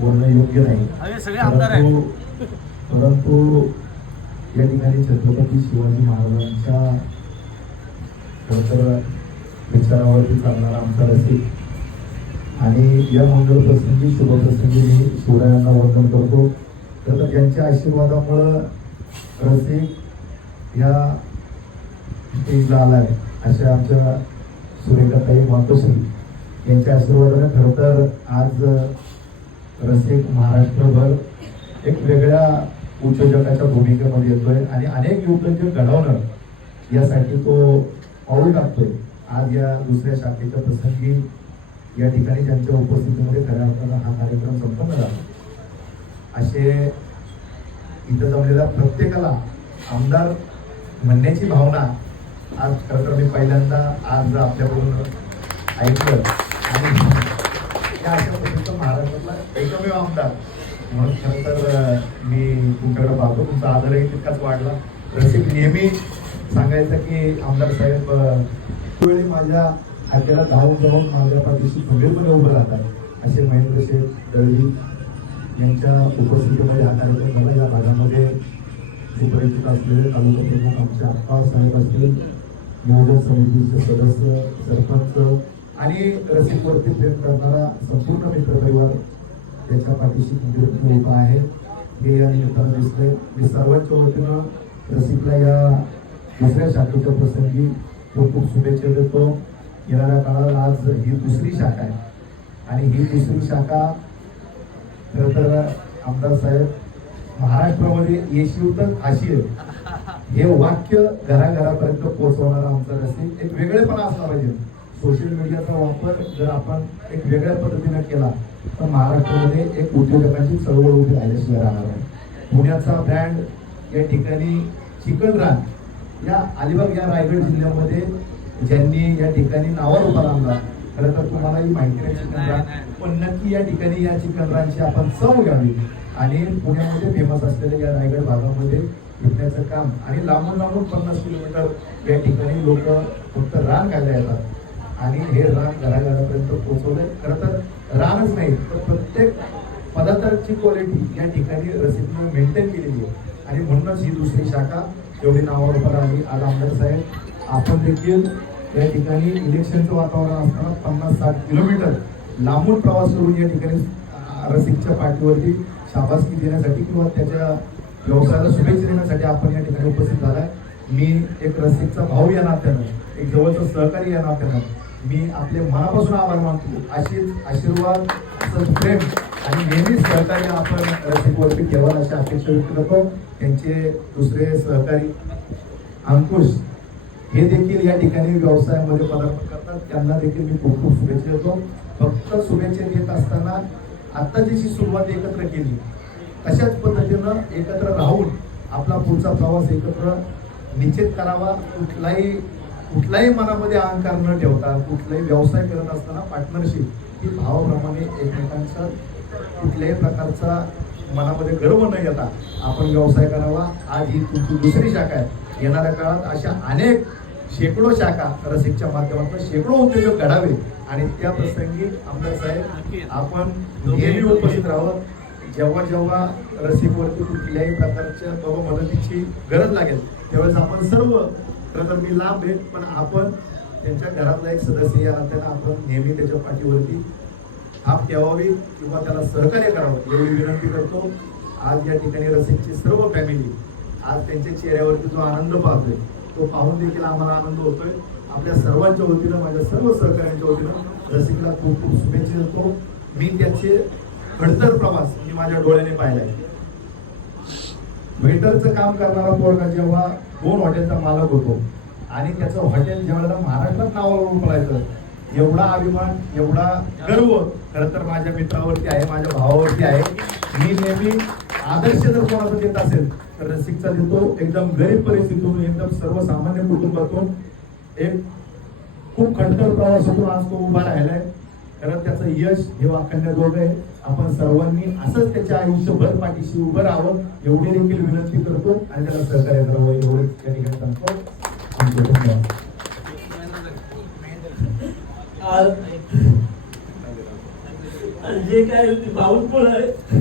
बोलणं योग्य नाही, परंतु या ठिकाणी छत्रपती शिवाजी महाराजांच्या खरंतर विचारावरती चालणारा आमचा रसिक आणि या मंगल प्रसंगी शुभप्रसंगी मी शिवरायांना वंदन करतो. तर त्यांच्या आशीर्वादामुळं रसिक या स्टेजला आलाय अशा आमच्या सुरेखाताई मातोश्री यांच्या आशीर्वादाने खरं तर आज रसिक महाराष्ट्रभर एक वेगळ्या उद्योजकाच्या भूमिकेमध्ये येतोय आणि अनेक उद्योजक घडवणं यासाठी तो पाऊल टाकतोय. आज या दुसऱ्या शाखेच्या प्रसंगी या ठिकाणी त्यांच्या उपस्थितीमध्ये खऱ्या अर्थानं हा कार्यक्रम संपन्न झाला. असे इथं जमलेल्या प्रत्येकाला आमदार म्हणण्याची भावना आज खरं तर मी पहिल्यांदा आज आपल्याकडून ऐकलं आणि या अशा पद्धतीचा महाराष्ट्रातला एकमेव आमदार म्हणून खरं तर मी तुमच्याकडे पाहतो. तुमचा आदरही तितकाच वाढला. रसिक नेहमी सांगायचं की आमदार साहेब वेळी माझ्या हाकेला धावून जाऊन माझ्या पाठीशी खंबीरपणे उभं राहतात असे महेंद्र शेठ दळवी यांच्या उपस्थितीमध्ये हा कार्यक्रम झाला. या भागामध्ये सुपरिचित असलेले तालुका प्रमुख आमचे आप्पा साहेब असतील, नियोजन समितीचे सदस्य, सरपंच आणि रसिकवरती प्रेम करणारा संपूर्ण मित्रपरिवार त्याच्या पाठीशी खंबीरपणे उभा आहे हे या निमित्तानं दिसतंय. मी सर्वांच्या वतीनं रसिकला या दुसऱ्या शाखेच्या प्रसंगी खूप खूप शुभेच्छा देतो. येणाऱ्या काळात आज ही दुसरी शाखा आहे आणि ही दुसरी शाखा खरं तर आमदार साहेब महाराष्ट्रामध्ये येशीव तर आशीव हे वाक्य घराघरापर्यंत पोहोचवणारा आमचा रसिक एक वेगळेपणा असला पाहिजे. सोशल मीडियाचा वापर जर आपण एक वेगळ्या पद्धतीने केला तर महाराष्ट्रामध्ये एक उद्योजकांची चळवळ उभी राहिल्याशिवाय राहणार आहे. पुण्याचा ब्रँड या ठिकाणी चिकन रान या अलिबाग या रायगड जिल्ह्यामध्ये ज्यांनी या ठिकाणी नावावर उभा आणला. खरं तर तुम्हालाही माहिती नाही चिकन रान, पण नक्की या ठिकाणी या चिकन रानची आपण चव घ्यावी आणि पुण्यामध्ये फेमस असलेल्या या रायगड भागामध्ये विकण्याचं काम आणि लांबून लांबून 50 किलोमीटर या ठिकाणी लोक फक्त रान खायला येतात आणि हे रान घराघरापर्यंत पोहोचवलंय. खरं तर रानच नाही तर प्रत्येक पदार्थाची क्वालिटी या ठिकाणी रसिकनं मेंटेन केलेली आहे आणि म्हणूनच ही दुसरी शाखा एवढी नावावर उभा राहिली. आज आमदार साहेब आपण देखील या ठिकाणी इलेक्शनचं वातावरण असताना 50-60 किलोमीटर लांबून प्रवास करून या ठिकाणी रसिकच्या पाठीवरती शाबासकी देण्यासाठी किंवा त्याच्या व्यवसायाला शुभेच्छा देण्यासाठी आपण या ठिकाणी उपस्थित झालाय. मी एक रसिकचा भाऊ या नात्यानं, एक जवळचा सहकारी या नात्यानं मी आपले मनापासून आभार मानतो. अशीच आशीर्वाद, असंच प्रेम आणि नेहमी सहकार्य आपण रसिकवरती ठेवाल अशी अपेक्षा व्यक्त करतो. त्यांचे दुसरे सहकारी अंकुश हे देखील या ठिकाणी व्यवसायामध्ये पदार्पण करतात. त्यांना देखील मी खूप खूप शुभेच्छा देतो. फक्त शुभेच्छा देत असताना आता जशी सुरुवात एकत्र केली तशाच पद्धतीनं एकत्र राहून आपला पुढचा प्रवास एकत्र निश्चित करावा. कुठलाही मनामध्ये अहंकार न ठेवता कुठलाही व्यवसाय करत असताना पार्टनरशिप ही भावाप्रमाणे एकमेकांचा कुठल्याही प्रकारचा मनामध्ये गर्व न येता आपण व्यवसाय करावा. आज ही तुमची दुसरी शाखा आहे. येणाऱ्या काळात अशा अनेक शेकडो शाखा रसिकच्या माध्यमातून शेकडो उद्योजक घडावे आणि त्या प्रसंगी आमदार साहेब आपण नेहमी उपस्थित राहावं. जेव्हा जेव्हा रसिकवरती कुठल्याही प्रकारच्या बाबा मदतीची गरज लागेल त्यावेळेस आपण सर्व तर मी लांब आहे पण आपण त्यांच्या घरातला एक सदस्य या नात्यानं आपण नेहमी त्याच्या पाठीवरती हात ठेवावी किंवा त्याला सहकार्य करावं एवढी विनंती करतो. आज या ठिकाणी रसिकची सर्व फॅमिली आज त्यांच्या चेहऱ्यावरती जो आनंद पाहतोय तो पाहून देखील आम्हाला आनंद होतोय. आपल्या सर्वांच्या वतीनं माझ्या सर्व सहकार्यांच्या वतीनं रसिकला खूप खूप शुभेच्छा देतो. मी त्याचे खडतर प्रवास मी माझ्या डोळ्याने पाहिलाय. वेटरचं काम करणारा पोरगा जेव्हा 2 हॉटेलचा मालक होतो आणि त्याचं हॉटेल जेव्हा महाराष्ट्रात नावावर पडायचं एवढा अभिमान एवढा गर्व खरं तर माझ्या मित्रावरती आहे, माझ्या भावावरती आहे. मी नेहमी आदर्श जर कोणाचा देत असेल तर रसिकचा देतो. एकदम गरीब परिस्थितीतून एकदम सर्वसामान्य कुटुंबातून एक खूप खडतर प्रवासातून आज तो उभा राहिलाय. कारण त्याचं यश हे वाखाणण्याजोगं आहे. आपण सर्वांनी असंच त्याच्या आयुष्यभर पाठीशी उभं राहावं एवढी देखील विनंती करतो आणि त्याला सहकार्य करावं एवढेच त्या ठिकाणी सांगतो. आणि जे काय ती भाऊच आहे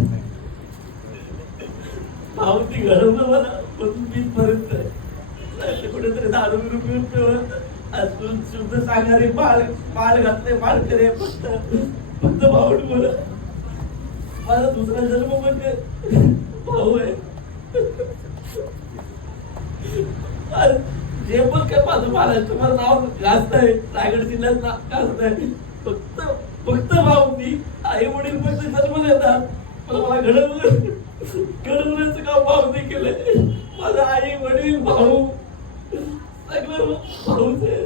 भाऊ ती घडवलं मला पण तीपर्यंत कुठेतरी दारू पिऊन पिवत अजून शुद्ध सांगणारे बाळ घातले बाळ करे फक्त भाऊट बोला माझा दुसरा जन्म म्हणजे भाऊ आहे. जे पण काय माझं महाराष्ट्र मला नाव गाजत आहे रायगड जिल्ह्यात गाजत आहे फक्त भाऊ मी आई वडील फक्त जन्म देतात पण मला घडवण्याचं काम भाऊने केलंय. माझा आई वडील भाऊ सगळं भाऊच आहे.